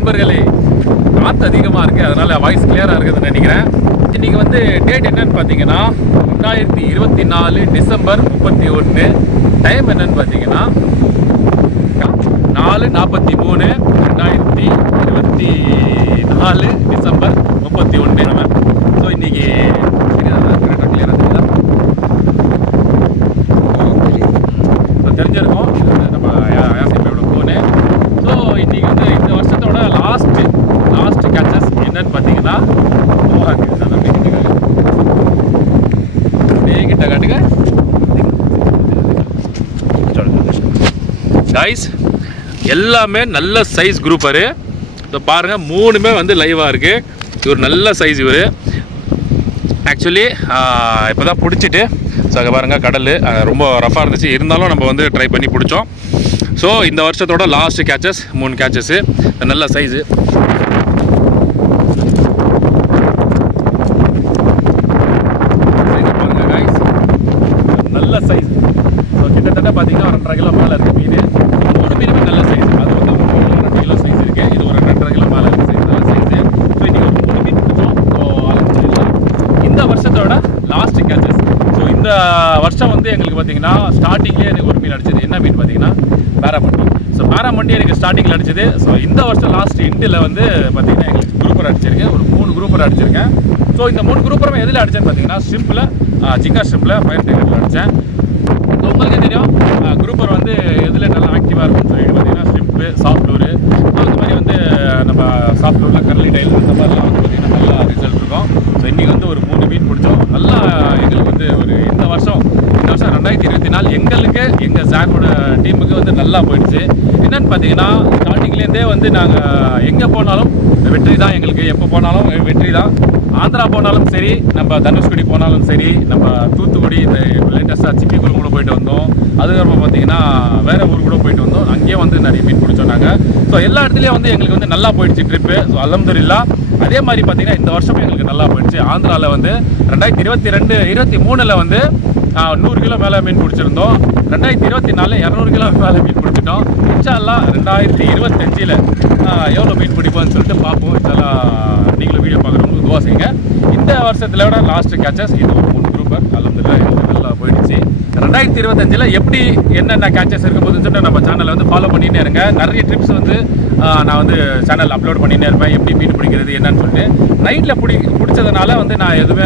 நண்பர்களே, காற்று அதிகமாக இருக்குது, அதனால் வாய்ஸ் கிளியராக இருக்குதுன்னு நினைக்கிறேன். இன்றைக்கி வந்து டேட் என்னன்னு பார்த்தீங்கன்னா 2024 டிசம்பர் 31. டைம் என்னன்னு பார்த்தீங்கன்னா 4:43 2024 டிசம்பர் 31 நம்ம. ஸோ இன்றைக்கி கரெக்டாக கிளியராக தெரியுதா? தெரிஞ்சிருக்கோம், இது வந்து நம்ம யாசிப்போட ஃபோனு. ஸோ இன்றைக்கி வந்து இந்த வருஷத்தோட லாஸ்ட் கேச்சஸ் என்னன்னு பார்த்தீங்கன்னா கிட்ட காட்டுங்க கைஸ். எல்லாமே நல்ல சைஸ் குரூப்பரு. இப்போ பாருங்கள், 3மே வந்து லைவாக இருக்குது. இவர் நல்ல சைஸ். இவர் ஆக்சுவலி இப்போ தான் பிடிச்சிட்டு, ஸோ அங்கே பாருங்கள் கடல் ரொம்ப ரஃபாக இருந்துச்சு, இருந்தாலும் நம்ம வந்து ட்ரை பண்ணி பிடிச்சோம். ஸோ இந்த வருஷத்தோட லாஸ்ட் கேச்சஸ் 3 கேச்சஸ்ஸு நல்ல சைஸு. நல்ல சைஸ். ஸோ கிட்டத்தட்ட பார்த்தீங்கன்னா 2.5 கிலோ மேலே இருக்குது மீன். 3 மீனுமே நல்ல சைஸ். அது வந்து 2 கிலோ சைஸ் இருக்குது, இது ஒரு 2.5 கிலோ மேலே இருக்குது சைஸ், நல்ல சைஸு. ஸோ இன்றைக்கி ஒரு 3 மீன் பிடிச்சோம். ஸோ இந்த வருஷத்தோட லாஸ்ட் கேச்சஸ். ஸோ இந்த வருஷம் வந்து எங்களுக்கு பார்த்தீங்கன்னா ஸ்டார்டிங்லேயே எனக்கு ஒரு மீன் அடிச்சது. என்ன மீன் பார்த்தீங்கன்னா பேராமண்டி. ஸோ பேராமண்டி எனக்கு ஸ்டார்டிங்கில் அடிச்சது. ஸோ இந்த வருஷம் லாஸ்ட் எண்டில் வந்து பார்த்தீங்கன்னா எங்களுக்கு குரூப்பர் அடிச்சிருக்கேன், ஒரு 3 குரூப்பர் அடிச்சிருக்கேன். ஸோ இந்த 3 குரூப்பரும் எதில் அடிச்சேன்னு பார்த்தீங்கன்னா ஷிம்பில், சிக்கா ஷிம்பில், ஃபயர் டைகரில் அடித்தேன். ஸோ உங்களுக்கே தெரியும் குரூப்பர் வந்து எதில் நல்லா ஆக்டிவாக இருக்கும்னு சொல்லிட்டு பார்த்தீங்கன்னா ஷிம்ப்பு, சாஃப்ட்லூரு. ஸோ இந்த மாதிரி வந்து நம்ம சாஃப்ட்லூரில் கர்லி டைல் இந்த மாதிரிலாம் வந்து பார்த்திங்கன்னா நல்லா ரிசல்ட் இருக்கும். ஸோ இன்றைக்கி வந்து ஒரு 3 மீன் பிடிச்சோம். நல்லா எங்களுக்கு வந்து ஒரு இந்த வருஷம் 2024 எங்களுக்கு எங்கள் ஜாக்கோட டீமுக்கு வந்து நல்லா போயிடுச்சு. என்னென்னு பார்த்தீங்கன்னா ஸ்டார்டிங்லேருந்தே வந்து நாங்கள் எங்கே போனாலும் வெற்றி தான். எங்களுக்கு எப்போ போனாலும் வெற்றி தான். ஆந்திரா போனாலும் சரி, நம்ம தனுஷ்கோடி போனாலும் சரி, நம்ம தூத்துக்குடி இந்த லேட்டஸ்ட்டாக சிப்பிக்குள் கூட போயிட்டு வந்தோம். அதுக்கப்புறம் பார்த்தீங்கன்னா வேறு ஊர் கூட போயிட்டு வந்தோம். அங்கேயே வந்து நிறைய மீன் பிடிச்சோம் நாங்கள். ஸோ எல்லா இடத்துலையும் வந்து எங்களுக்கு வந்து நல்லா போயிடுச்சு ட்ரிப்பு. ஸோ அல்ஹம்துலில்லாஹ். அதே மாதிரி பார்த்தீங்கன்னா இந்த வருஷமும் எங்களுக்கு நல்லா போயிடுச்சு. ஆந்திராவில் வந்து 2023 வந்து 100 கிலோ மேலே மீன் பிடிச்சிருந்தோம். 2024 200 கிலோ மேலே மீன் பிடிச்சிட்டோம். இன்ஷா அல்லாஹ் 2025 எவ்வளோ மீன் பிடிப்போம்னு சொல்லிட்டு பார்ப்போம். இதெல்லாம் நீங்களும் வீடியோ பார்க்குறவங்களுக்கு துவா செய்யுங்க. இந்த வருஷத்தில் விட லாஸ்ட் கேச்சஸ் இது ஒரு 3 குரூப்பர் அல்ஹம்துலில்லாஹ் எங்களுக்கு நல்லா போயிடுச்சு. 2025 எப்படி என்னென்ன கேச்சஸ் இருக்கும் போதுன்னு சொல்லிட்டு நம்ம சேனலை வந்து ஃபாலோ பண்ணிகிட்டே இருங்க. நிறைய ட்ரிப்ஸ் வந்து நான் வந்து சேனல் அப்லோட் பண்ணிகிட்டே இருப்பேன், எப்படி மீன் பிடிக்கிறது என்னன்னு சொல்லிட்டு. நைட்டில் பிடிச்சதுனால வந்து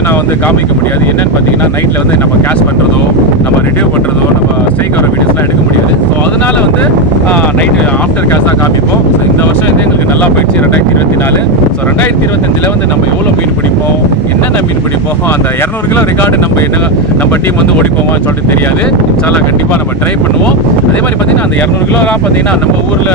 நான் வந்து காமிக்க முடியாது. என்னென்னு பார்த்தீங்கன்னா நைட்டில் வந்து நம்ம கேஷ் பண்ணுறதோ, நம்ம ரிவ்யூ பண்ணுறதோ, நம்ம ஸ்ட்ரைக் வர வீடியோஸ்லாம் எடுக்க முடியாது. ஸோ அதனால் வந்து நைட்டு ஆஃப்டர் கேஷ் தான் காமிப்போம். ஸோ இந்த வருஷம் வந்து எங்களுக்கு நல்லா போயிடுச்சு 2024. ஸோ 2025 வந்து நம்ம எவ்வளோ மீன் பிடிப்போம், என்னென்ன மீன் பிடிப்போம், அந்த 200 கிலோ ரெக்கார்டு நம்ம டீம் வந்து ஓடிப்போமான்னு சொல்லிட்டு தெரியாது. இன்ஷால்லாஹ் கண்டிப்பாக நம்ம ட்ரை பண்ணுவோம். அதே மாதிரி பார்த்தீங்கன்னா அந்த 200 கிலோலாம் பார்த்தீங்கன்னா நம்ம ஊரில்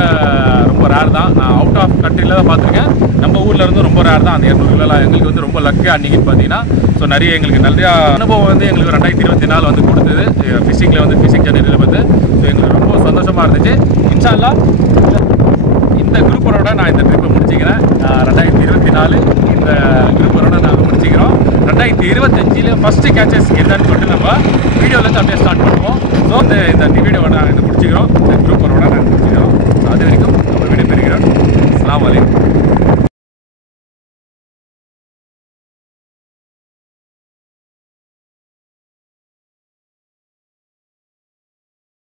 ரொம்ப ரேர் தான். நான் அவுட் ஆஃப் கண்ட்ரியில் தான் பார்த்துருக்கேன். நம்ம ஊரில் இருந்து ரொம்ப ரேர் தான் அந்த 200 கிலோலாம். எங்களுக்கு வந்து ரொம்ப லக்கு அன்றைக்கின்னு பார்த்தீங்கன்னா. ஸோ நிறைய எங்களுக்கு நிறைய அனுபவம் வந்து எங்களுக்கு 2024 வந்து கொடுத்தது. ஃபிஷிங்கில் வந்து ஃபிஷிங் சேனலில் வந்து ஸோ எங்களுக்கு ரொம்ப சந்தோஷமாக இருந்துச்சு. இன்ஷால்லாஹ் இந்த குரூப்பரோட நான் இந்த ட்ரிப்பை முடிச்சுக்கிறேன். 2024 இந்த குரூப்பரோட நாங்கள் முடிச்சுக்கிறோம். 2025 ஃபஸ்ட்டு கேச்சஸ் என்னன்னு சொல்லிட்டு நம்ம வீடியோலேருந்து அப்படியே ஸ்டார்ட் பண்ணுவோம். ஸோ இந்த வீடியோவை நாங்கள் இதை முடிச்சுக்கிறோம். இந்த குரூப்பரோட நாங்கள்